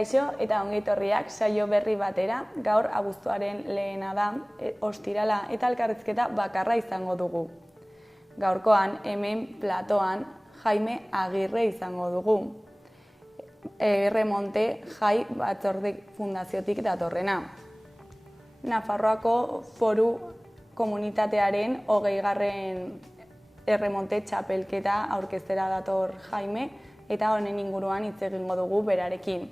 Kaixo eta ongi etorriak saio berri batera, gaur abuztuaren lehena da, ostirala eta elkarrizketa bakarra izango dugu. Gaurkoan hemen platoan Jaime Agirre izango dugu. Erremonte Jai Batzorde Fundaziotik datorrena. Nafarroako Foru Komunitatearen 20. Erremonte txapelketa aurkeztera dator Jaime, eta honen inguruan hitz egingo dugu berarekin.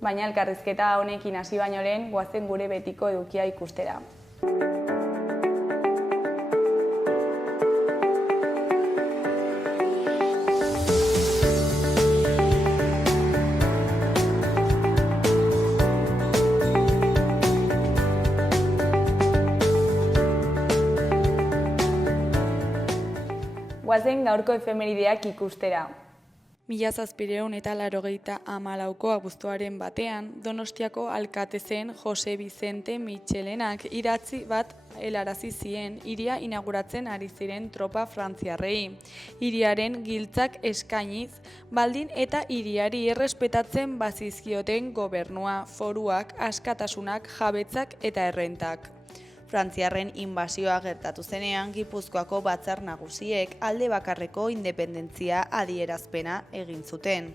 Baina elkarrizketa honekin hasi baino lehen, goazen gure betiko edukia ikustera. Goazen gaurko efemerideak ikustera. 1784ko abuztuaren batean, Donostiako alkatezen Jose Vicente Michelenak idatzi bat helarazi zien hiria inauguratzen ari ziren tropa frantziarrei. Hiriaren giltzak eskainiz, baldin eta hiriari errespetatzen bazizkioten gobernua, foruak, askatasunak, jabetzak eta errentak. Frantziarren inbasioa gertatu zenean, Gipuzkoako batzar nagusiek alde bakarreko independentzia adierazpena egin zuten.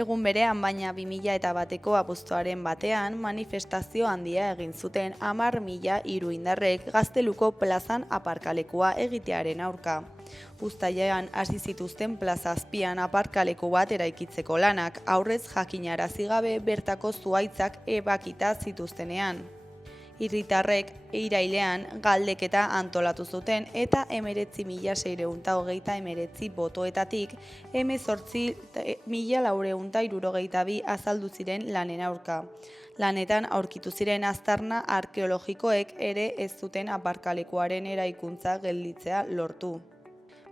Egun berean, baina 2001ko abuztuaren batean, manifestazio handia egin zuten 10.000 iruindarrek Gazteluko plazan aparkalekua egitearen aurka. Uztailean hasi zituzten plaza azpian aparkaleku bat eraikitzeko lanak, aurrez jakinarazi gabe bertako zuhaitzak ebakita zituztenean. Herritarrek irailean galdeketa antolatu zuten eta 19.629 botoetatik 18.462 azaldu ziren lanen aurka. Lanetan aurkitu ziren aztarna arkeologikoek ere ez zuten aparkalekuaren eraikuntza gelditzea lortu.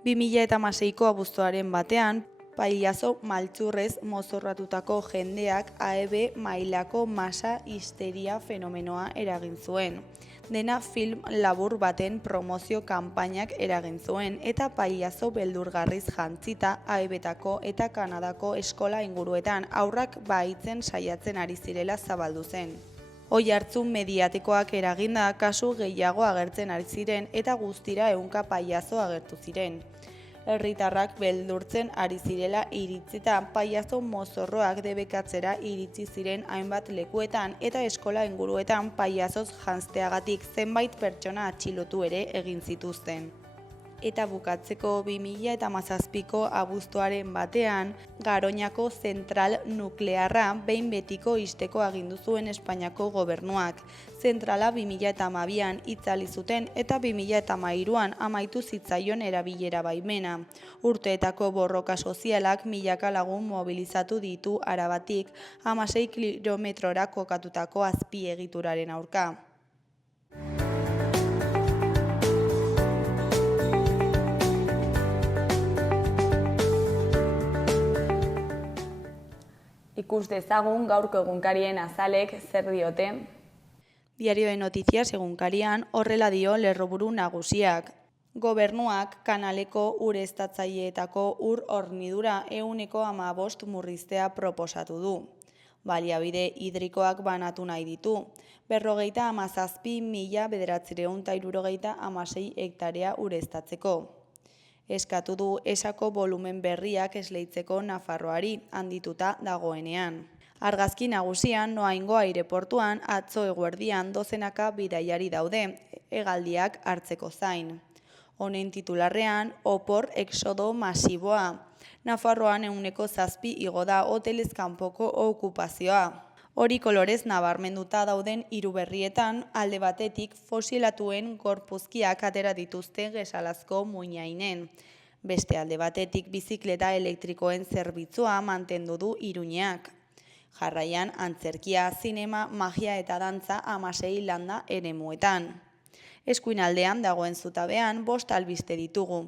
2016ko abuztuaren batean, pailazo maltzurrez mozorratutako jendeak AEB mailako masa histeria fenomenoa eragin zuen. Dena film labur baten promozio kanpainak eragin zuen eta pailazo beldurgarriz jantzita AEB-tako eta Kanadako eskola inguruetan aurrak bahitzen saiatzen ari zirela zabaldu zen. Oihartzun mediatikoak eraginda kasu gehiago agertzen ari ziren eta guztira 100 pailazo agertu ziren. Herritarrak beldurtzen ari zirela iritzita pailazo mozorroak debekatzera iritsi ziren hainbat lekuetan eta eskola inguruetan pailazoz janzteagatik zenbait pertsona atxilotu ere egin zituzten. Eta bukatzeko 2017ko abuztuaren batean, Garoñako zentral nuklearra behin betiko ixteko agindu zuen Espainiako gobernuak. Zentrala 2012an itzali zuten eta 2013an amaitu zitzaion erabilera baimena. Urteetako borroka sozialak milaka lagun mobilizatu ditu Arabatik 16 kilometrora kokatutako azpiegituraren aurka. Ikus dezagun gaurko egunkarien azalek zer diote. Diario de Noticias egunkarian horrela dio lerroburu nagusiak. Gobernuak kanaleko ureztatzaileetako ur hornidura 15% murriztea proposatu du. Baliabide hidrikoak banatu nahi ditu. 57.976 hektarea ureztatzeko. Eskatu du esako volumen berriak esleitzeko Nafarroari handituta dagoenean. Argazki nagusian Noaingo aireportuan atzo eguerdian dozenaka bidaiari daude, hegaldiak hartzeko zain. Honen titularrean opor exodo masiboa. Nafarroan 7% igo da hotelez kanpoko okupazioa. Hori kolorez nabarmenduta dauden hiru berrietan, alde batetik fosilatuen gorpuzkiak atera dituzte gesalazko muinainen. Beste alde batetik bizikleta elektrikoen zerbitzua mantendu du Iruñeak. Jarraian antzerkia, zinema, magia eta dantza 16 landa eremuetan. Eskuinaldean dagoen zutabean 5 albiste ditugu.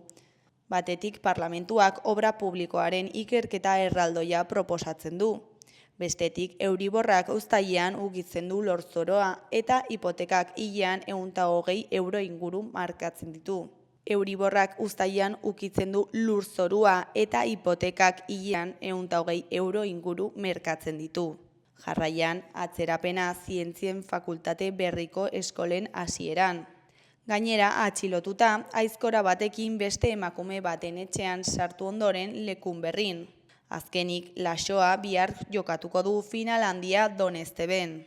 Batetik parlamentuak obra publikoaren ikerketa erraldoia proposatzen du. Bestetik, euriborrak uztailean ukitzen du lorzoroa eta hipotekak hilean 120 euro inguru markatzen ditu. Euriborrak uztailean ukitzen du lurzorua eta hipotekak hilean 120 euro inguru merkatzen ditu. Jarraian, atzerapena zientzien fakultate berriko eskolen hasieran. Gainera, atxilotuta, aizkora batekin beste emakume baten etxean sartu ondoren Lekunberrin. Azkenik, Laxoa bihar jokatuko du final handia Donezteben.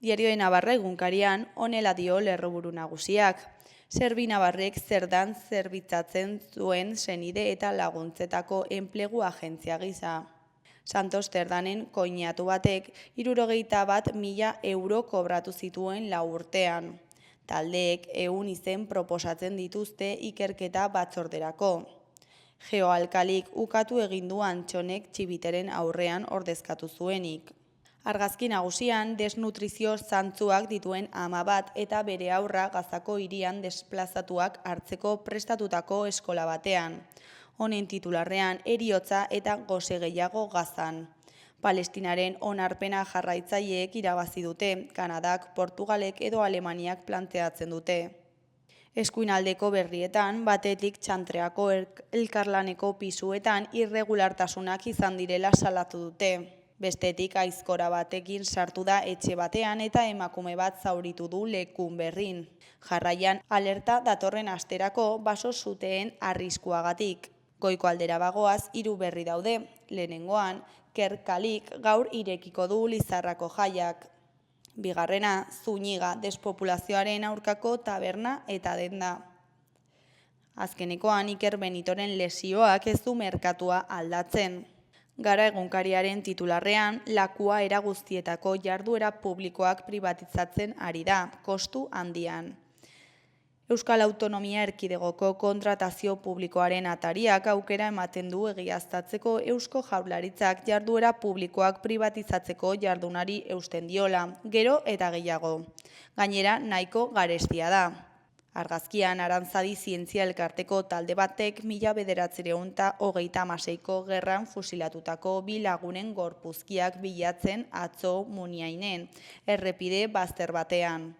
Diario de Navarra egunkarian honela dio lerroburu nagusiak. Serbi Navarrek zerdan zerbitzatzen zuen senide eta laguntzetako enplegu agentzia gisa. Santos Terdanen koinatu batek 61.000 euro kobratu zituen 4 urtean. Taldeek 100 izen proposatzen dituzte ikerketa batzorderako. Geoalkalik ukatu egin du Antxonek Txibiteren aurrean ordezkatu zuenik. Argazki nagusian desnutrizio zantzuak dituen ama bat eta bere haurra Gazako hirian desplazatuak hartzeko prestatutako eskola batean. Honen titularrean heriotza eta gose gehiago Gazan. Palestinaren onarpena jarraitzaileek irabazi dute, Kanadak, Portugalek edo Alemaniak planteatzen dute. Eskuinaldeko berrietan, batetik Txantreako elkarlaneko pisuetan irregulartasunak izan direla salatu dute. Bestetik aizkora batekin sartu da etxe batean eta emakume bat zauritu du Lekunberrin. Jarraian alerta datorren asterako baso suteen arriskuagatik. Goiko aldera bagoaz 3 berri daude. Lehenengoan, Kerkalik gaur irekiko du Lizarrako jaiak. Bigarrena, Zuniga despopulazioaren aurkako taberna eta denda. Azkenekoan, Iker Benitoren lesioak ez du merkatua aldatzen. Gara egunkariaren titularrean, Lakua era guztietako jarduera publikoak pribatizatzen ari da, kostu handian. Euskal Autonomia Erkidegoko kontratazio publikoaren atariak aukera ematen du egiaztatzeko Eusko Jaurlaritzak jarduera publikoak pribatizatzeko jardunari eusten diola, gero eta gehiago. Gainera, nahiko garestia da. Argazkian Arantzadi Zientzia Elkarteko talde batek 1936ko gerran fusilatutako 2 lagunen gorpuzkiak bilatzen atzo Muniainen, errepide bazter batean.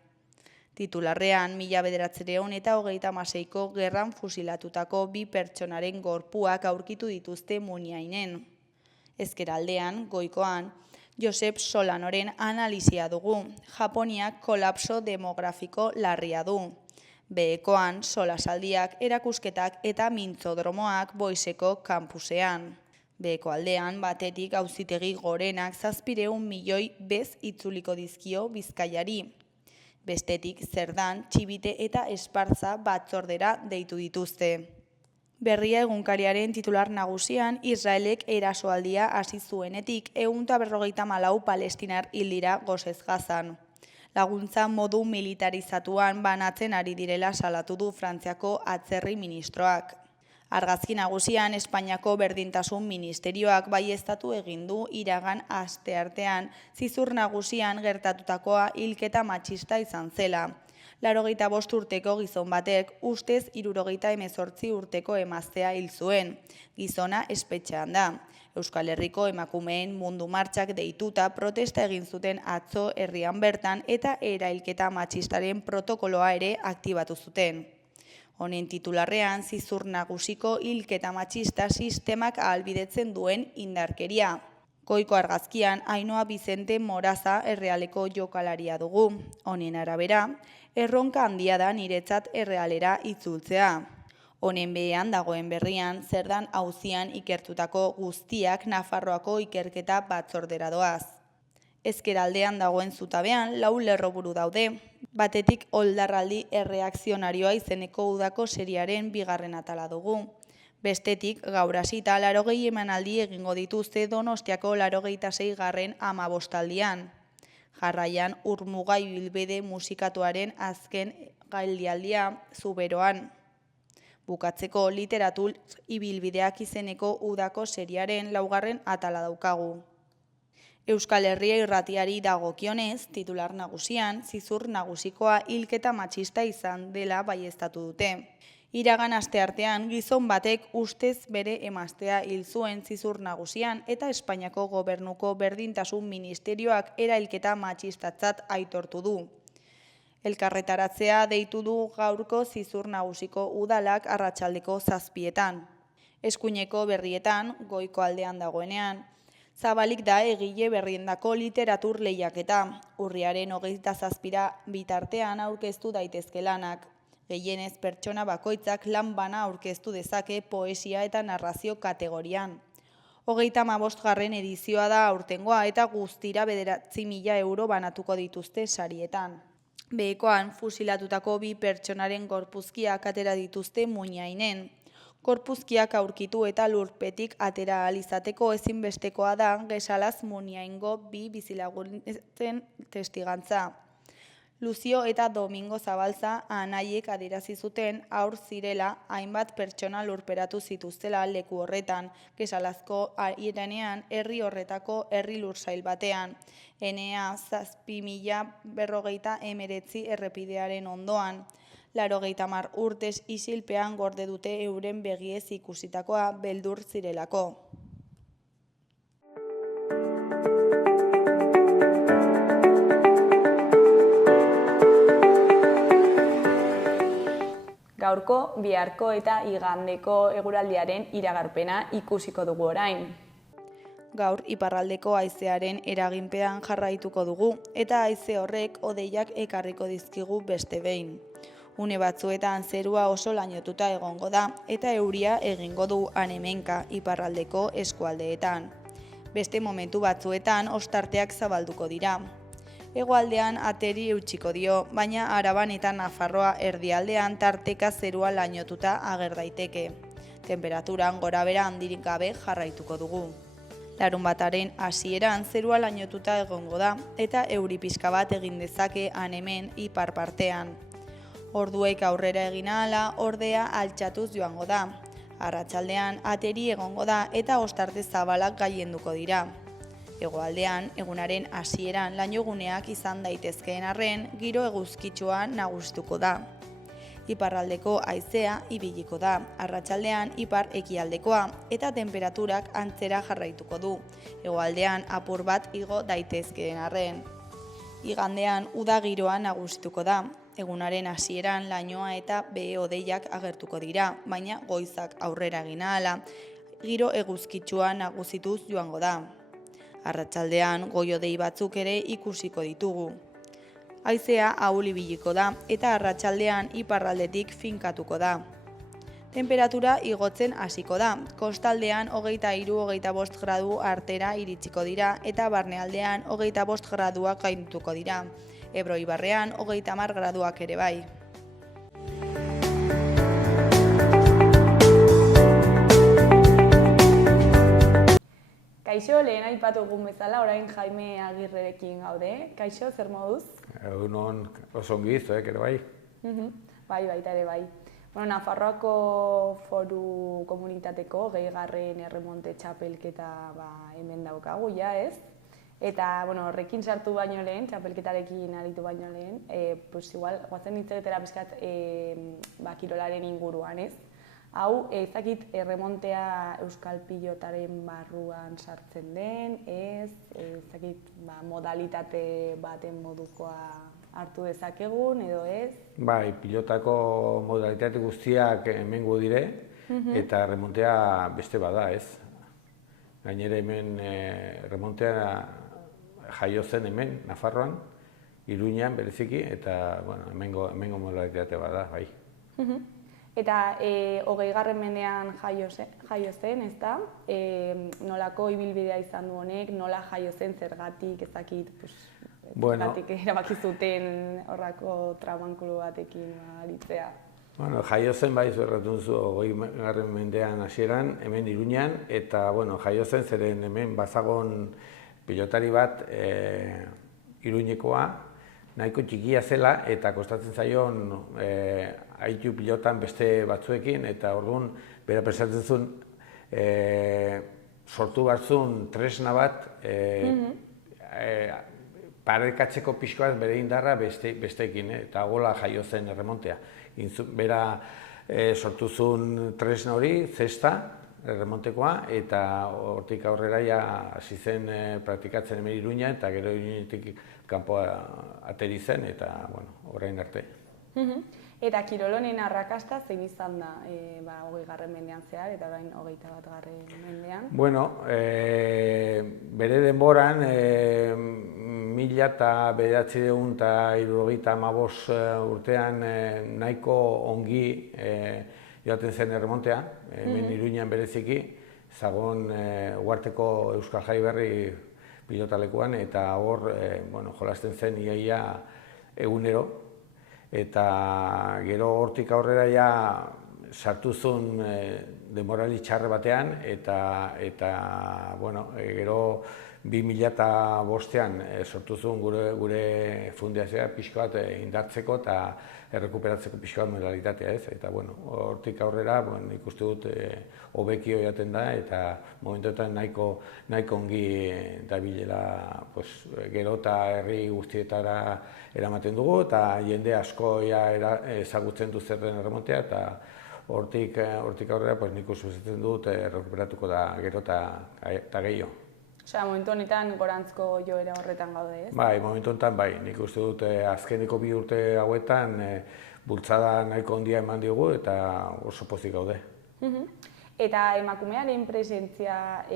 Titularrean 1936ko gerran fusilatutako 2 pertsonaren gorpuak aurkitu dituzte Muniainen. Ezkeraldean, goikoan, Josep Solanoren analisia dugu, Japoniak kolapso demografiko larria du. Behekoan, solasaldiak, erakusketak eta mintzodromoak Boiseko kampusean. Beheko aldean, batetik Auzitegi Gorenak 700 milioi bez itzuliko dizkio Bizkaiari. Bestetik, Zerdan, Txibite eta Espartza batzordera deitu dituzte. Berria egunkariaren titular nagusian, Israelek erasoaldia hasi zuenetik 154 palestinar hil dira gosez Gazan. Laguntza modu militarizatuan banatzen ari direla salatu du Frantziako atzerri ministroak. Argazki nagusian Espainiako berdintasun ministerioak baieztatu egin du iragan asteartean zizur nagusian gertatutakoa hilketa matxista izan zela. 85 urteko gizon batek ustez 78 urteko emaztea hil zuen. Gizona espetxean da. Euskal Herriko emakumeen mundu martxak deituta protesta egin zuten atzo herrian bertan eta erailketa matxistaren protokoloa ere aktibatu zuten. Honen titularrean zizur nagusiko hilketa matxista sistemak ahalbidetzen duen indarkeria. Goiko argazkian Ainhoa Bizente Moraza errealeko jokalaria dugu. Honen arabera, erronka handia da niretzat errealera itzultzea. Honen behean dagoen berrian, Zerdan auzian ikertutako guztiak Nafarroako ikerketa batzordera doaz. Ezkeraldean dagoen zutabean 4 lerroburu daude. Batetik oldarraldi erreakzionarioa izeneko udako seriaren 2. atala dugu. Bestetik, gaur hasita 80 emanaldi egingo dituzte Donostiako 86. 15. Jarraian, Urmuga ibilbide musikatuaren azken gaildialdia Zuberoan. Bukatzeko literatur ibilbideak izeneko udako seriaren 4. atala daukagu. Euskal Herria irratiari dagokionez, titular nagusian, zizur nagusikoa hilketa matxista izan dela baieztatu dute. Iragan asteartean gizon batek ustez bere emaztea hil zuen zizur nagusian eta Espainiako Gobernuko berdintasun ministerioak erailketa matxistatzat aitortu du. Elkarretaratzea deitu du gaurko zizur nagusiko udalak arratsaldeko 7:00. Eskuineko berrietan, goiko aldean dagoenean, Zabalik da egile berriendako literatur lehiaketa. Urriaren 27 bitartean aurkeztu daitezke lanak. Gehienez pertsona bakoitzak lan bana aurkeztu dezake poesia eta narrazio kategorian. 35. edizioa da aurtengoa eta guztira 9.000 euro banatuko dituzte sarietan. Behekoan fusilatutako 2 pertsonaren gorpuzkiak atera dituzte Muinainen. Gorpuzkiak aurkitu eta lurpetik atera ahal izateko ezinbestekoa da Gesalaz Muniaingo 2 bizilagunen testigantza. Luzio eta Domingo Zabalza anaiek adierazi zuten haur zirela hainbat pertsona lurperatu zituztela leku horretan, Gesalazko airenean herri horretako herri lursail batean, NA 7049 errepidearen ondoan. 80 urtez isilpean gorde dute euren begiez ikusitakoa beldur zirelako. Gaurko, biharko eta igandeko eguraldiaren iragarpena ikusiko dugu orain. Gaur iparraldeko haizearen eraginpean jarraituko dugu eta haize horrek hodeiak ekarriko dizkigu beste behin. Une batzuetan zerua oso lainotuta egongo da eta euria egingo du han-hemenka iparraldeko eskualdeetan. Beste momentu batzuetan ostarteak zabalduko dira. Hegoaldean ateri eutsiko dio, baina Araban eta Nafarroa erdialdean tarteka zerua lainotuta ager daiteke. Temperaturan gorabehera handirik gabe jarraituko dugu. Larunbataren hasieran zerua lainotuta egongo da eta euri pixka bat egin dezake han-hemen ipar partean. Orduek aurrera egin ahala, ordea altxatuz joango da. Arratsaldean ateri egongo da eta ostarte zabalak gailenduko dira. Hegoaldean, egunaren hasieran lainoguneak izan daitezkeen arren, giro eguzkitsua nagusituko da. Iparraldeko haizea ibiliko da, arratsaldean ipar ekialdekoa eta tenperaturak antzera jarraituko du. Hegoaldean apur bat igo daitezkeen arren. Igandean uda giroa nagusituko da. Egunaren hasieran lainoa eta behe-hodeiak agertuko dira, baina goizak aurrera egin ahala, giro eguzkitsua nagusituz joango da. Arratsaldean goi-hodei batzuk ere ikusiko ditugu. Haizea ahul ibiliko da eta arratsaldean iparraldetik finkatuko da. Temperatura igotzen hasiko da. Kostaldean 23-25 gradu artera iritsiko dira eta barnealdean 25 graduak gainduko dira. Ebro ibarrean 30 graduak ere bai. Kaixo, lehen aipatu egun bezala, orain Jaime Agirrerekin gaude. Kaixo, zer moduz? Egunon oso ongi zuek ere bai. Bai, baita ere bai. Bueno, Nafarroako Foru Komunitateko 20. erremonte txapelketa hemen daukagu, ja ez? Eta, bueno, horrekin sartu baino lehen, txapelketarekin aritu baino lehen, pues igual, guazen hitzetera pizkat kirolaren inguruan, ez? Hau, ezakit erremontea euskal pilotaren barruan sartzen den, ez? Ezakit modalitate baten modukoa hartu dezakegun, edo ez? Bai, pilotako modalitate guztiak hemengo dire, eta erremontea beste bada, ez? Gainera hemen erremontea jaio zen hemen, Nafarroan, Iruñan bereziki, eta bueno, hemengo modalitate bada, bai. Eta 20. mendean jaio zen, ezta? Nolako ibilbidea izan du honek, nola jaio zen, zergatik, ezakit, zergatik erabaki zuten horrako traumankulu batekin aritzea. Bueno, jaio zen bai zerratun zu 20. mendean hasieran, hemen Iruñan, eta bueno, jaio zen zeren hemen bazagon pilotari bat Iruñekoa, nahiko txikia zela eta kostatzen zaion haitu pilotan beste batzuekin, eta orduan bera pensatzen zuen sortu batzun tresna bat parekatzeko pixkoaz bere indarra besteekin, eta gola jaio zen erremontea. Bera sortu zuen tresna hori, zesta, erremontekoa, eta hortik aurrera hasi zen praktikatzen hemen Iruña, eta gero Iruñetik kanpoa ateri zen, eta orain arte. Eta kirol honen arrakasta zein izan da 20. mendean zehar eta orain 21. mendean? Bueno, bere denboran, 1975 urtean nahiko ongi joaten zen erremontea, hemen Iruñan bereziki, Zagon Uharteko Euskal Jai Berri pilotalekuan, eta hor jolasten zen iaia egunero, eta gero hortik aurrera ja sartu zuen denboraldi txarre batean, eta gero 2005an sortu zuen gure fundazioa pixka bat indartzeko eta errekuperatzeko pixka bat modalitatea, ez? Eta hortik aurrera ikuste dut hobekio jaten da, eta momentuetan nahiko ongi dabilela gero eta herri guztietara eramaten dugu, eta jende asko ezagutzen du zer den erremontea, eta hortik aurrera nik uste dut errekuperatuko da gero eta gehiago. Osea, momentu honetan gorantzko joera horretan gaude, ez? Bai, momentu honetan bai. Nik uste dut azkeneko 2 urte hauetan bultzada nahiko handia eman diogu eta oso pozik gaude. Eta emakumearen presentzia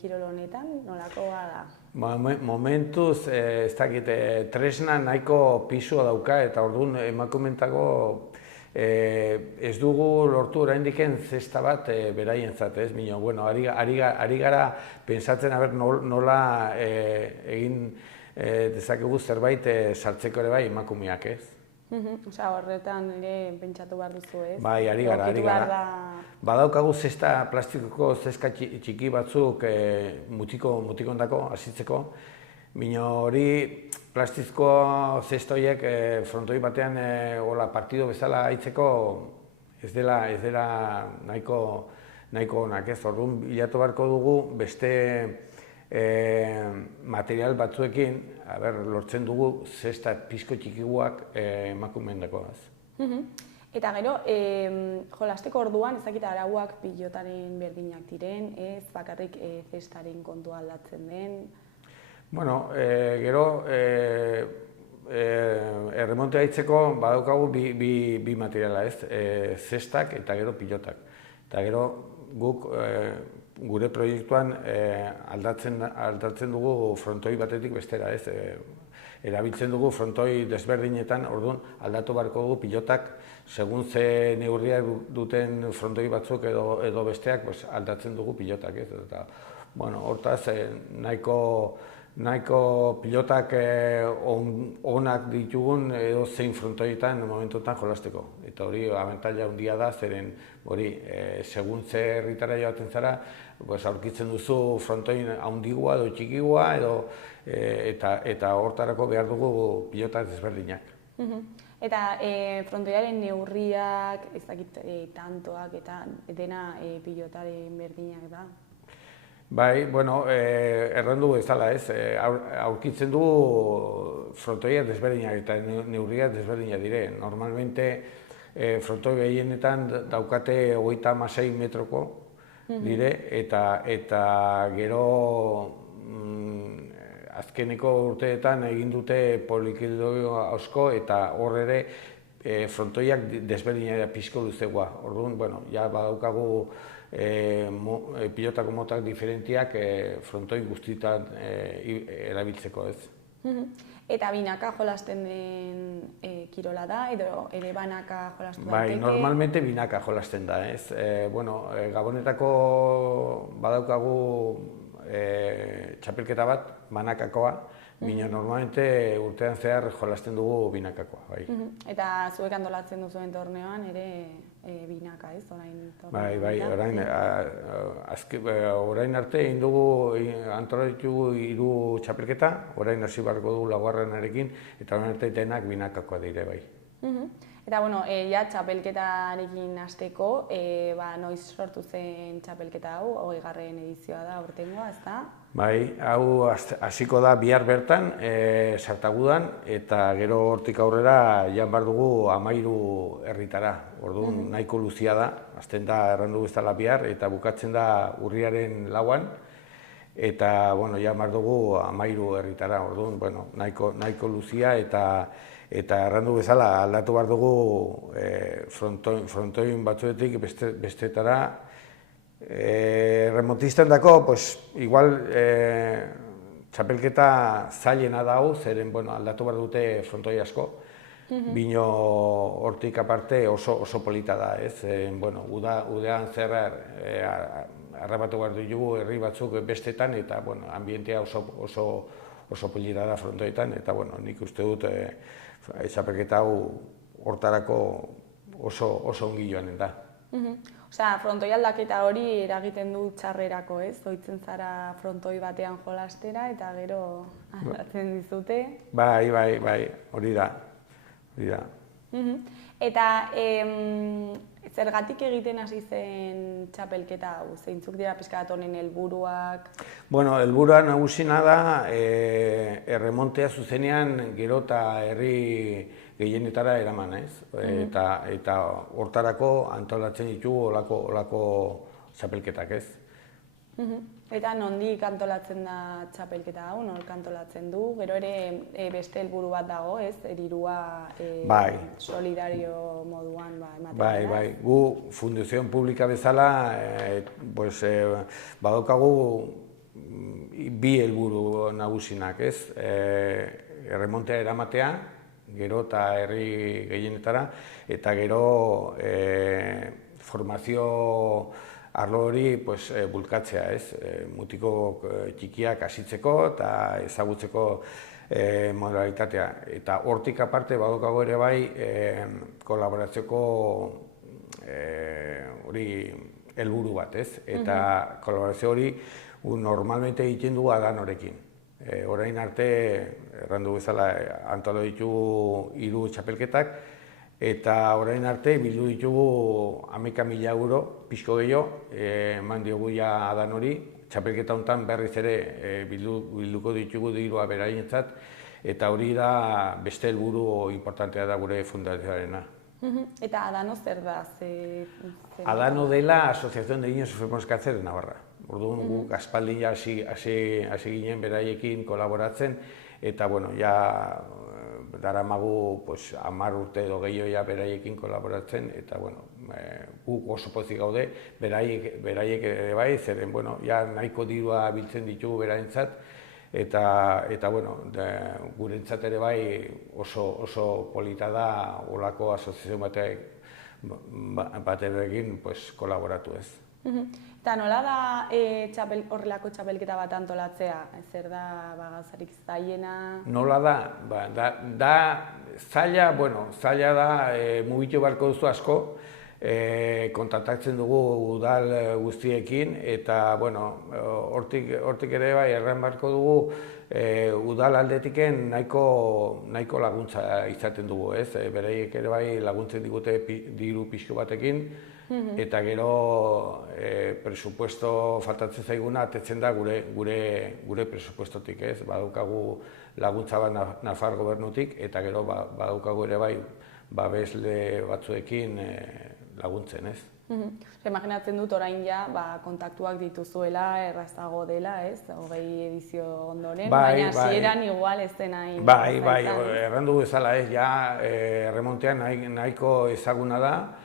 kirol honetan nolakoa da? Momentuz, ez dakit, tresna nahiko pisua dauka, eta orduan emakumeentako ez dugu lortu oraindik zesta bat beraientzat, ez? Ari gara pentsatzen nola egin dezakegu zerbait sartzeko ere bai emakumeak, ez? Osea, horretan ere pentsatu behar duzu, ez? Bai, ari gara. Badaukagu zesta plastikoko zesta txiki batzuk mutikondako, hasitzeko, baina hori plastizko zesta horiek frontoi batean partido bezala haitzeko ez dela nahiko onak, ez? Orduan bilatu beharko dugu beste material batzuekin, lortzen dugu zesta pizko txikiguak emakumeendako. Eta gero, jolasteko orduan ezakit arauak pilotaren berdinak diren, ez bakarrik zestaren kontua aldatzen den? Bueno, gero erremontea haitzeko badaukagu bi materiala, ez? Zestak eta gero pilotak. Eta gero guk gure proiektuan aldatzen dugu frontoi batetik bestera, ez? Erabiltzen dugu frontoi desberdinetan, orduan aldatu beharko dugu pilotak, segun ze neurriak duten frontoi batzuk edo besteak, aldatzen dugu pilotak, ez? Eta, hortaz, nahiko pilotak onak ditugun edo zein frontoietan momentuetan jolasteko. Eta hori abantaila handia da, zeren hori segun ze herritara joaten zara, aurkitzen duzu frontoi handigua edo txikigua eta hortarako behar dugu pilotak desberdinak. Eta frontoiaren neurriak, ezakit tantoak eta dena pilotaren berdinak da? Bai, errandu bezala, ez? Aurkitzen dugu frontoiak desberdinak eta neurriak desberdinak dire. Normalmente frontoi gehienetan daukate 36 metroko dire, eta gero azkeneko urteetan egin dute polikildoio asko, eta hor ere frontoiak desberdinak pizko luzegoa. Orduan, ja badaukagu pilotako motak diferentiak frontoi guztietan erabiltzeko, ez. Eta binaka jolasten den kirola da, edo ere banaka jolastu daiteke? Bai, normalmente binaka jolasten da, ez. Gabonetako badaukagu txapelketa bat, banakakoa, baina normalmente urtean zehar jolasten dugu binakakoa, bai. Eta zuek antolatzen duzuen torneoan ere binaka, ez? Bai, orain arte antolatu 3 txapelketa, orain hasi beharko dugu laugarrenarekin, eta orain arte denak binakakoa dire, bai. Eta, ja txapelketarekin hasteko, noiz sortu zen txapelketa hau, 20. edizioa da aurtengoa, ezta? Bai, hau hasiko da bihar bertan, Sartagudan, eta gero hortik aurrera jan behar dugu 13 herritara. Orduan nahiko luzia da, hasten da errandu bezala bihar, eta bukatzen da urriaren 4an, eta jan behar dugu 13 herritara. Orduan, nahiko luzia, Eta errandu bezala aldatu behar dugu frontoin batzuetik bestetara. Remontisten dako, igual txapelketa zailena dau, zeren aldatu behar dute frontoi asko. Bino hortik aparte oso polita da, ez? Udean zerrar harrapatu behar dugu herri batzuk bestetan, eta ambientea oso polita da frontoetan, eta nik uste dut txapelketa hau hortarako oso ongi joanen da. Osea, frontoi aldaketa hori eragiten du txarrerako, ez? Ohitzen zara frontoi batean jolastera eta gero aldatzen dizute. Bai, hori da. Eta zergatik egiten hasi zen txapelketa hau? Zeintzuk dira pixka bat honen helburuak? Helburua nagusina da erremontea zuzenean gero eta herri gehienetara eraman, ez? Eta hortarako antolatzen ditugu olako txapelketak, ez? Eta nondik antolatzen da txapelketa hau, nork antolatzen du? Gero ere beste helburu bat dago, ez? Dirua solidario moduan ematen. Bai. Gu fundazioen publika bezala badaukagu bi helburu nagusinak, ez? Erremontea eramatea, gero eta herri gehienetara, eta gero formazio arlo hori bulkatzea, ez? Mutiko txikiak hasitzeko eta ezagutzeko modalitatea. Eta hortik aparte badaukago ere bai kolaborazioko hori helburu bat, ez? Eta kolaborazio hori normalmente egiten dugu Adanorekin. Orain arte, errandu bezala, antolatu ditugu 3 txapelketak, eta orain arte bildu ditugu 11.000 euro, pixko gehiago, eman diogu ja Adanori. Txapelketa honetan berriz ere bilduko ditugu dirua beraientzat, eta hori da beste helburu importantea da gure fundazioarena. Eta Adano zer da? Adano dela Asociación de Niños Enfermos de Cáncer de Navarra. Orduan guk aspaldi hasi ginen beraiekin kolaboratzen, eta daramagu 10 urte edo gehiago beraiekin kolaboratzen, eta guk oso pozik gaude, beraiek ere bai, zeren nahiko dirua biltzen ditugu beraentzat, eta gurentzat ere bai oso polita da olako asoziazio batekin kolaboratu, ez. Eta nola da horrelako txapelketa bat antolatzea? Zer da gauzarik zailena? Nola da? Da zaila da, mugitu beharko duzu asko, kontaktatzen dugu udal guztiekin, eta hortik ere bai erran beharko dugu udal aldetiken nahiko laguntza izaten dugu, ez? Beraiek ere bai laguntzen digute diru pixko batekin, eta gero presupuesto faltatzen zaiguna atetzen da gure presupuestotik, ez? Badaukagu laguntza bat Nafar gobernutik, eta gero badaukagu ere bai babesle batzuekin laguntzen, ez? Imaginatzen dut orain ja kontaktuak dituzuela, errazago dela, ez? 20 edizio ondoren, baina hasieran igual ez den hain. Bai, errandu bezala, ez, ja erremontean nahiko ezaguna da,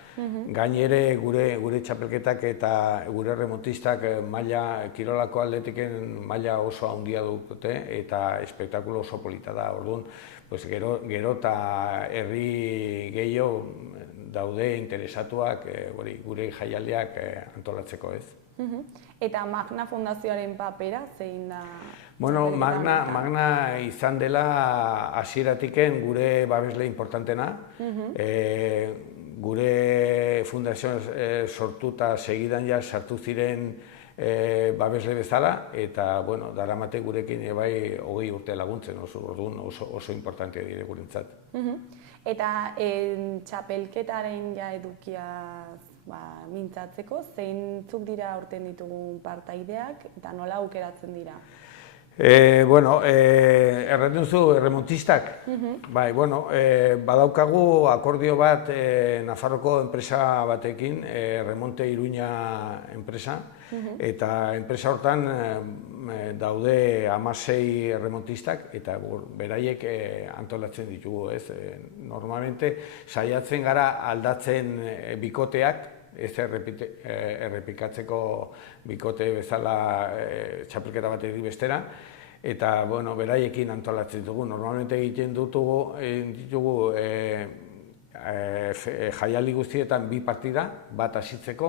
gainere gure txapelketak eta gure erremontistak kirolako atletiken maila oso handia dute, eta espektakulo oso polita da. Orduan, gero eta herri gehiago daude interesatuak gure jaialdiak antolatzeko, ez. Eta Magna Fundazioaren papera zein da? Magna izan dela hasieratiken gure babesle importantena. Gure fundazioa sortu eta segidan ja sartu ziren babesle bezala, eta daramate gurekin bai 20 urte laguntzen, oso importantea dire gurentzat. Eta txapelketaren edukia mintzatzeko, zeintzuk dira aurten ditugun partaideak eta nola aukeratzen dira? Erraten zu, erremontistak. Badaukagu akordio bat Nafarroko enpresa batekin, Remonte Iruña enpresa, Eta enpresa hortan daude 16 erremontistak eta beraiek antolatzen ditugu, ez? Normalmente saiatzen gara aldatzen bikoteak, ez errepikatzeko bikote bezala txapelketa batetik bestera, eta beraiekin antolatzen dugu. Normalmente egiten ditugu jaialdi guztietan 2 partida, bat hasitzeko,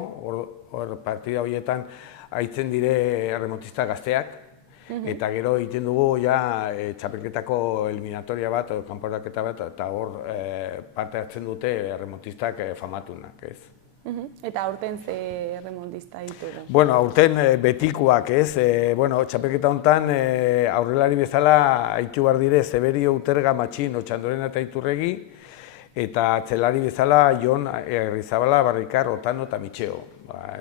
hor partida horietan haitzen dire erremontista gazteak, eta gero egiten dugu txapelketako eliminatoria bat, kanporaketa bat, eta hor parte hartzen dute erremontistak famatunak, ez. Eta aurten ze erremontista ditugu? Bueno, aurten betikoak, ez. Txapelketa honetan aurrelari bezala haitu behar dire Zeberio, Uterga, Matxin, Otxandorena eta Iturregi, eta atzelari bezala Jon, Errizabala, Barrikar, Otano eta Mitxeo.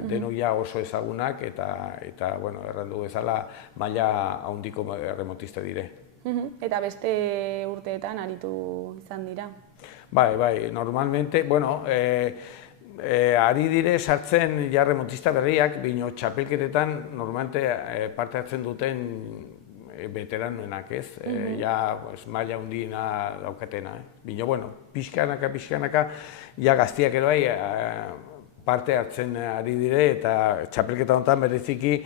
Denok oso ezagunak eta errandu bezala maila handiko erremontista dire. Eta beste urteetan aritu izan dira? Bai, normalmente, ari dire sartzen erremontista berriak, bino txapelketetan normalmente parte hartzen duten veteranoenak, ez? Maila handiena daukatena. Bino, pixkanaka, gaztiak ere bai parte hartzen ari dire eta txapelketa honetan bereziki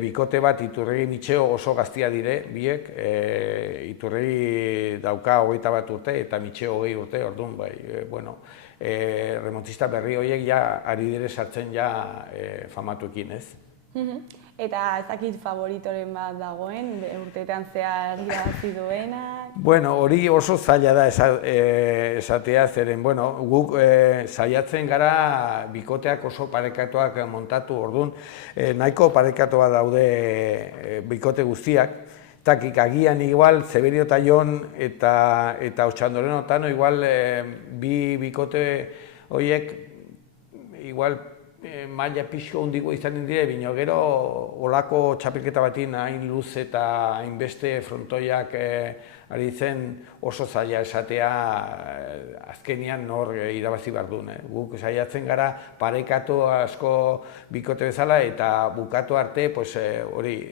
bikote bat Iturregi Mitxeo oso gaztia dire, biek. Iturregi dauka 21 urte eta Mitxeo 20 urte, orduan, remontista berri horiek ari dire sartzen famatuekin, ez? Eta ez dakit favoritoren bat dagoen, urteetan zehar irabazi duenak? Hori oso zaila da esatea, zeren guk saiatzen gara bikoteak oso parekatuak montatu, orduan nahiko parekatuak daude bikote guztiak. Takik agian igual Zeberio eta Jon eta Otxandorena Otano igual bi bikote horiek igual maila pixko handiko izanen dire, bino gero olako txapelketa batin hain luz eta hainbeste frontoiak ari zen oso zaila esatea azkenian nor irabazi behar duen. Guk saiatzen gara parekatu asko bikote bezala eta bukatu arte hori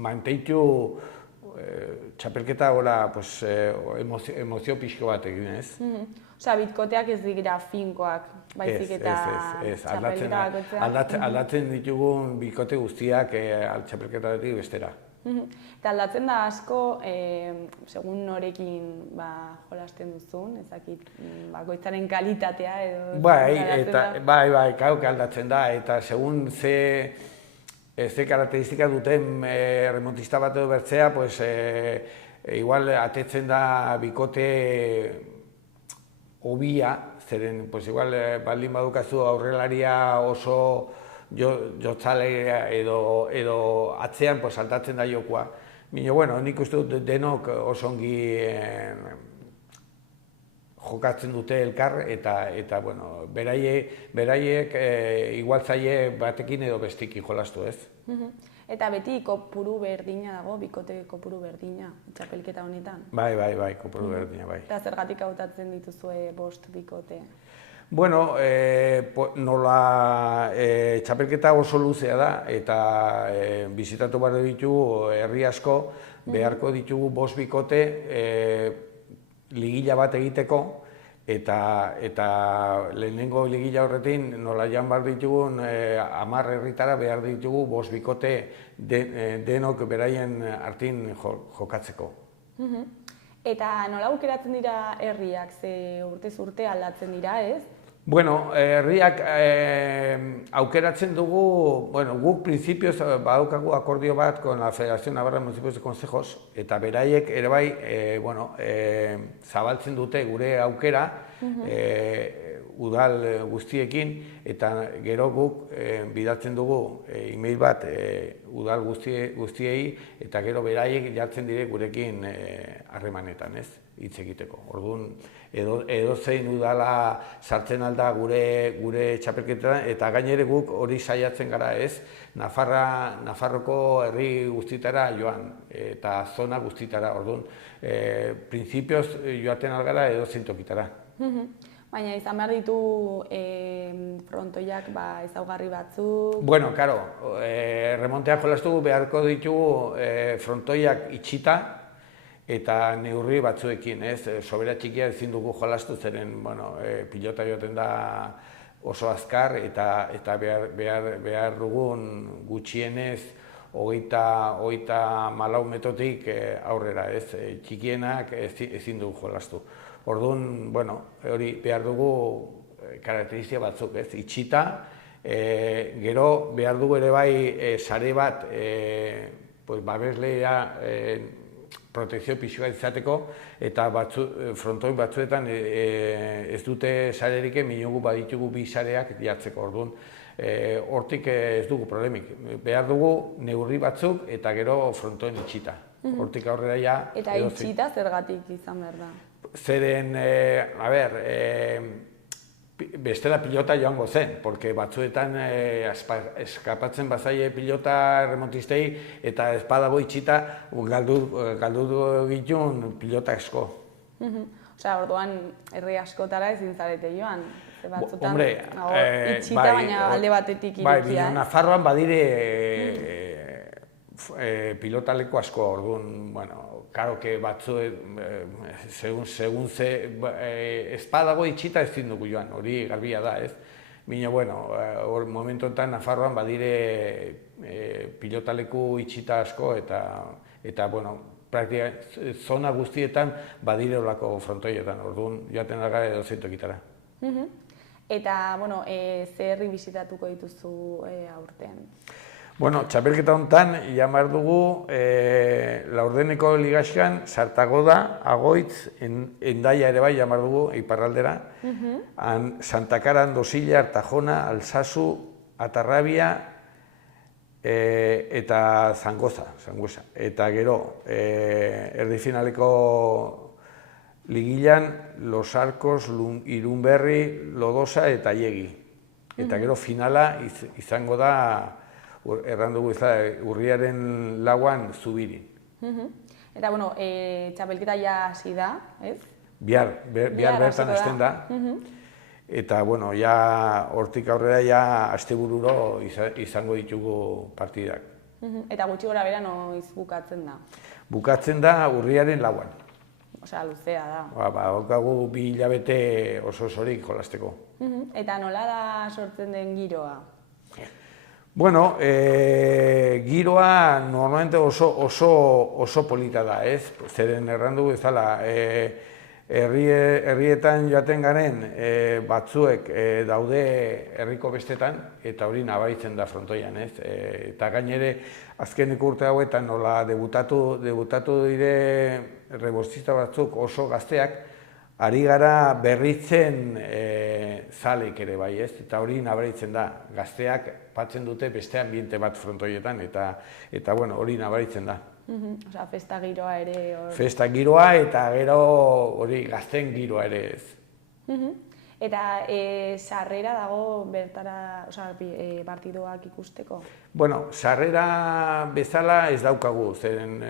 manteitu txapelketa emozio pixko bat egin, ez? Osea, bikoteak ez dira finkoak, baizik eta txapelketa bakoitzean. Aldatzen ditugun bikote guztiak txapelketatik bestera. Eta aldatzen da asko, segun norekin jolasten duzun, ezakit bakoitzaren kalitatea edo... Bai, kauk aldatzen da, eta segun ze karakteristika duten remontista bat edo bertzea, igual atetzen da bikote hobia, zeren igual baldin badukazu aurrelaria oso jotzale edo atzean saltatzen da jokoa. Baina, nik uste dut denok oso ongi jokatzen dute elkar eta beraiek igual zaie batekin edo bestekin jolastu, ez? Eta beti kopuru berdina dago, bikote kopuru berdina, txapelketa honetan? Bai, kopuru berdina, bai. Eta zergatik hautatzen dituzue 5 bikote? Nola txapelketa oso luzea da eta bizitatu behar ditugu herri asko, beharko ditugu 5 bikote ligila bat egiteko, eta lehenengo ligila horretin nola jan behar ditugun 10 herritara behar ditugu 5 bikote denok beraien artin jokatzeko. Eta nola aukeratzen dira herriak, ze urtez urte aldatzen dira, ez? Herriak aukeratzen dugu, guk principios badaukagu akordio bat con la Federación Navarra de Municipios y Consejos, eta beraiek ere bai, zabaltzen dute gure aukera, udal guztiekin, eta gero guk bidaltzen dugu e-mail bat udal guztiei, eta gero beraiek jartzen dire gurekin harremanetan, ez? Hitz egiteko. Orduan, edozein udala sartzen alda gure txapelketetan, eta gainere guk hori saiatzen gara, ez? Nafarroko herri guztitara joan, eta zona guztitara. Orduan, printzipioz joaten algara edozein tokitara. Baina izan behar ditu frontoiak ezaugarri batzuk. Bueno, karo, remonteak jolastu beharko ditugu frontoiak itxita eta neurri batzuekin, ez? Sobera txikia ezin dugu jolastu zeren, bueno, pilota joaten da oso azkar eta behar dugun gutxienez hogeita malau metrotik aurrera, ez? Txikienak ezin dugu jolastu. Orduan, bueno, hori behar dugu karakteristika batzuk, ez? Itxita, gero behar dugu ere bai sare bat babeslea protekzio pixua izateko eta frontoin batzuetan ez dute sarerik minugu baditugu bi sareak jartzeko. Orduan, hortik ez dugu problemik. Behar dugu neurri batzuk eta gero frontoin itxita. Hortik aurrera ja... Eta itxita zergatik izan behar da? Zeren, bestela pilota joango zen, porque batzuetan eskapatzen bazaie pilota remontistei eta ez badago itxita galdu gitun pilota asko. Osea, orduan herri askotara ezin zarete joan. Batzutan itxita, baina alde batetik irikia. Bai, baina Nafarroan badire pilotaleko asko, orduan, bueno, karo que segun ze espadago itxita ez dugu joan, hori garbia da, ez? Baina, bueno, momentu enten Nafarroan badire pilotaleku itxita asko eta bueno, praktika zona guztietan badire olako frontoietan, orduan joaten daga edo zeintokitara. Eta, bueno, ze herri bisitatuko dituzu aurten? Bueno, txapelketa honetan, jamar dugu, Laurdeneko ligaxkan, Sartagoda, Agoitz, Endaia ere bai, jamar dugu, iparraldera, Santa Clara, Andosilla, Artajona, Alsasu, Atarrabia, eta Zangoza. Eta gero, erdifinaleko ligilan, Los Arcos, Irunberri, Lodosa eta Iegi. Eta gero finala izango da, erran dugu urriaren lauan Zubirin. Eta, bueno, txapelketa ja hasi da, ez? Bihar bertan hasten da. Eta, bueno, ja hortik aurrera ja astebururo izango ditugu partidak. Eta gutxi gora bera noiz bukatzen da? Bukatzen da urriaren lauan. Osea, luzea da. Haukagu 2 hilabete oso-osorik jolasteko. Eta nola da sortzen den giroa? Bueno, giroa normalmente oso polita da, ez? Zeren errandu bezala, herrietan joaten garen batzuek daude herriko bestetan eta hori nabaritzen da frontoian, ez? Eta gainere, azkeneko urte hauetan nola debutatu dire rebostista batzuk oso gazteak, ari gara berritzen zalek ere bai, ez? Eta hori nabaritzen da, gazteak batzen dute beste ambiente bat frontoietan, eta bueno, hori nabaritzen da. Osea, festa giroa ere... Festa giroa eta gero hori gazten giroa ere ez. Eta sarrera dago bertara, osea, partidoak ikusteko? Bueno, sarrera bezala ez daukagu, zeren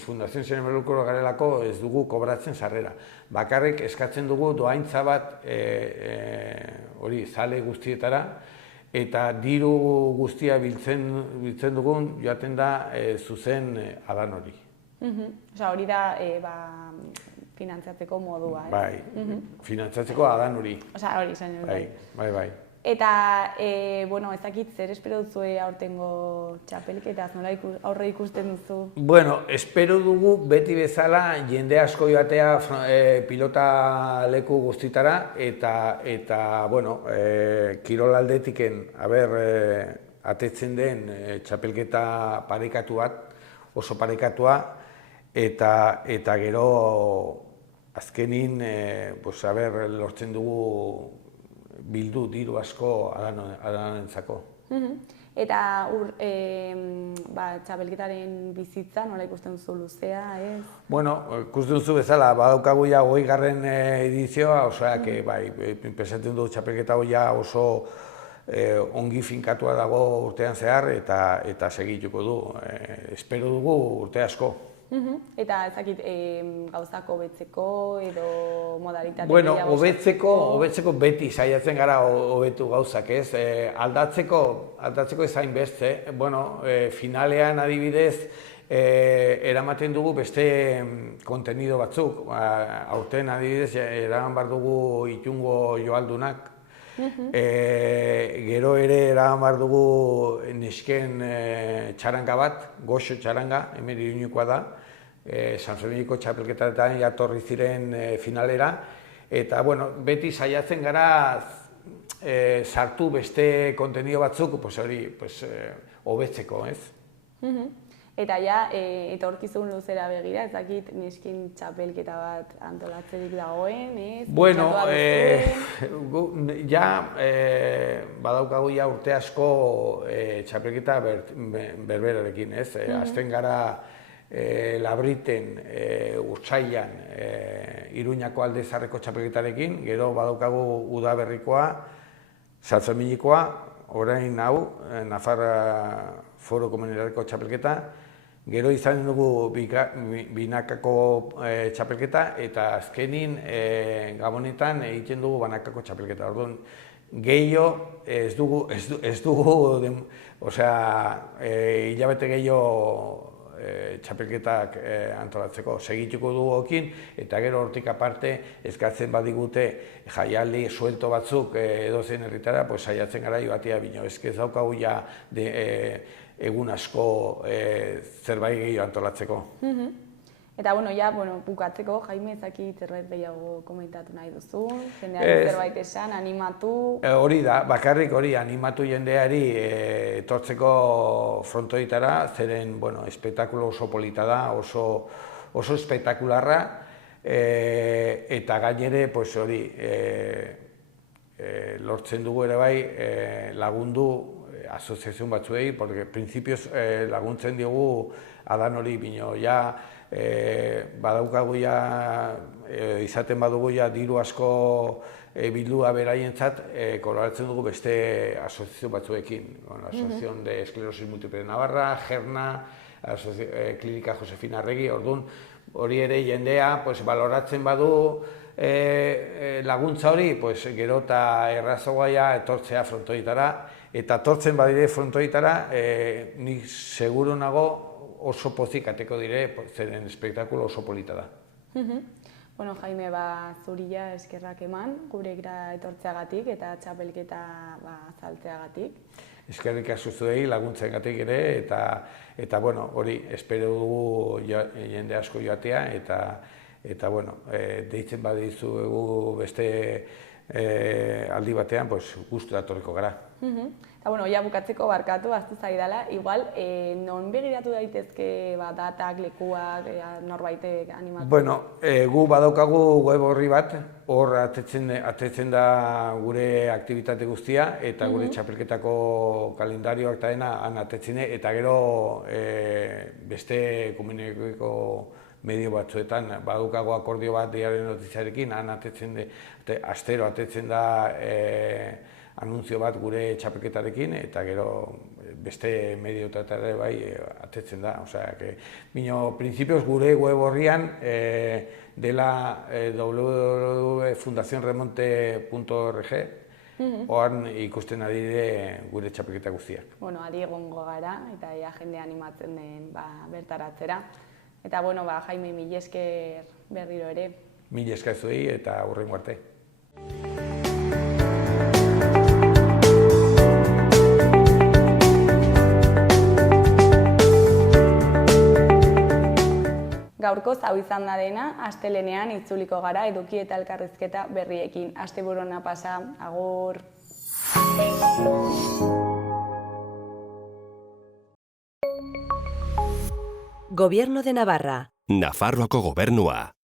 Fundazioen Zenemeluko garelako ez dugu kobratzen sarrera. Bakarrik eskatzen dugu doaintza bat hori zale guztietara, eta diru guztia biltzen dugun joaten da zuzen adan hori. Osea, hori da finantzatzeko modua, ez? Bai, finantzatzeko adan hori. Osea, hori izan dut. Bai. Eta, bueno, ez dakit zer espero duzue aurtengo txapelketaz, nola aurre ikusten duzu? Bueno, espero dugu beti bezala jende asko joatea pilota leku guztitara eta bueno, kirol aldetiken, atetzen den txapelketa parekatu bat, oso parekatua, eta gero azkenin, lortzen dugu bildu diru asko adanentzako. Eta txapelketaren bizitza, nola ikusten duzu luzea, ez? Bueno, ikusten duzu bezala, badaukagu ja 20. edizioa, osea, pensatzen du txapelketa hoia oso ongi finkatua dago urtean zehar eta segituko du. Espero dugu urte asko. Eta ezakit gauzak hobetzeko edo modalitate Bueno, hobetzeko beti saiatzen gara hobetu gauzak, ez? Aldatzeko ezain beste. Bueno, finalean adibidez, eramaten dugu beste kontenido batzuk. Aurten adibidez, eraman behar dugu itungo joaldunak. Gero ere eraman behar dugu nesken txaranga bat, goxo txaranga, hemen Iruñekoa da. San Ferminiko txapelketaretan jatorri ziren finalera. Eta, bueno, beti saiatzen gara sartu beste kontenido batzuk, hobetzeko, ez? Eta ja, etorkizun luzera begira, ezakit neskin txapelketa bat antolatzerik dagoen, ez? Bueno, ja badaukagu ja urte asko txapelketa berberarekin, ez? Azten gara Labriten, Urtsailan, Iruñako Alde Zaharreko txapelketarekin, gero badaukagu Udaberrikoa, San Ferminikoa, orain hau, Nafarroa Foro Komunitarreko txapelketa, gero izan dugu binakako txapelketa eta azkenin Gabonetan egiten dugu banakako txapelketa. Orduan, gehiago ez dugu, hilabete gehiago txapelketak antolatzeko. Segituko duguekin eta gero hortik aparte eskatzen badigute jaialdi suelto batzuk edozein herritara, saiatzen gara joatea bino. Ez daukagu ja egun asko zerbait gehiago antolatzeko. Eta, bukatzeko, Jaime, ezakit zerbait gehiago komentatu nahi duzu, jendeari zerbait esan, animatu? Hori da, bakarrik hori, animatu jendeari etortzeko frontoitara, zeren, espektakulo oso polita da, oso espektakularra, eta gainere, hori, lortzen dugu ere bai lagundu asoziazioen batzuei, porque principios laguntzen diogu adan hori, bino, ja, badaukagu ja, izaten badugu ja diru asko bildua beraientzat, kolaboratzen dugu beste asoziazio batzuekin. Asociación de Esclerosis Múltiple de Navarra, Gerna, Klinika Josefina Arregi, orduan, hori ere jendea baloratzen badu laguntza hori, gero eta errazagoa etortzea frontoitara, eta etortzen badire frontoitara, nik seguru nago oso pozik ateko dire, zeren espektakulo oso polita da. Jaime, zuria eskerrak eman, gurekira etortzeagatik eta txapelketa azaltzeagatik. Eskerrik asko zuei laguntzengatik ere, eta hori, espero dugu jende asko joatea, eta deitzen badizuegu beste aldi batean, gustura etorriko gara. Eta, bukatzeko barkatu, ahaztu zaidala, igual, non begiratu daitezke datak, lekuak, norbaitek animatu? Bueno, gu badaukagu web horri bat, hor atetzen da gure aktibitate guztia, eta gure txapelketako kalendarioak eta dena han atetzen, eta gero beste komunikeko medio batzuetan badaukago akordio bat diaren notiziarekin, han atetzen astero atetzen da anunzio bat gure txapelketarekin, eta gero beste mediotatara bai atetzen da. Principios gure web horrian dela www.fundacionremonte.org, oan ikusten adire gure txapelketa guztiak. Adi egongo gara, eta jende animatzen den bertaratzera. Eta, Jaime, mil esker berriro ere. Mil esker zuei eta hurrengo arte. Gaurkoz hau izan da dena, astelehenean itzuliko gara eduki eta elkarrizketa berriekin. Asteburu ona pasa, agur! Gobierno de Navarra. Nafarroako gobernua.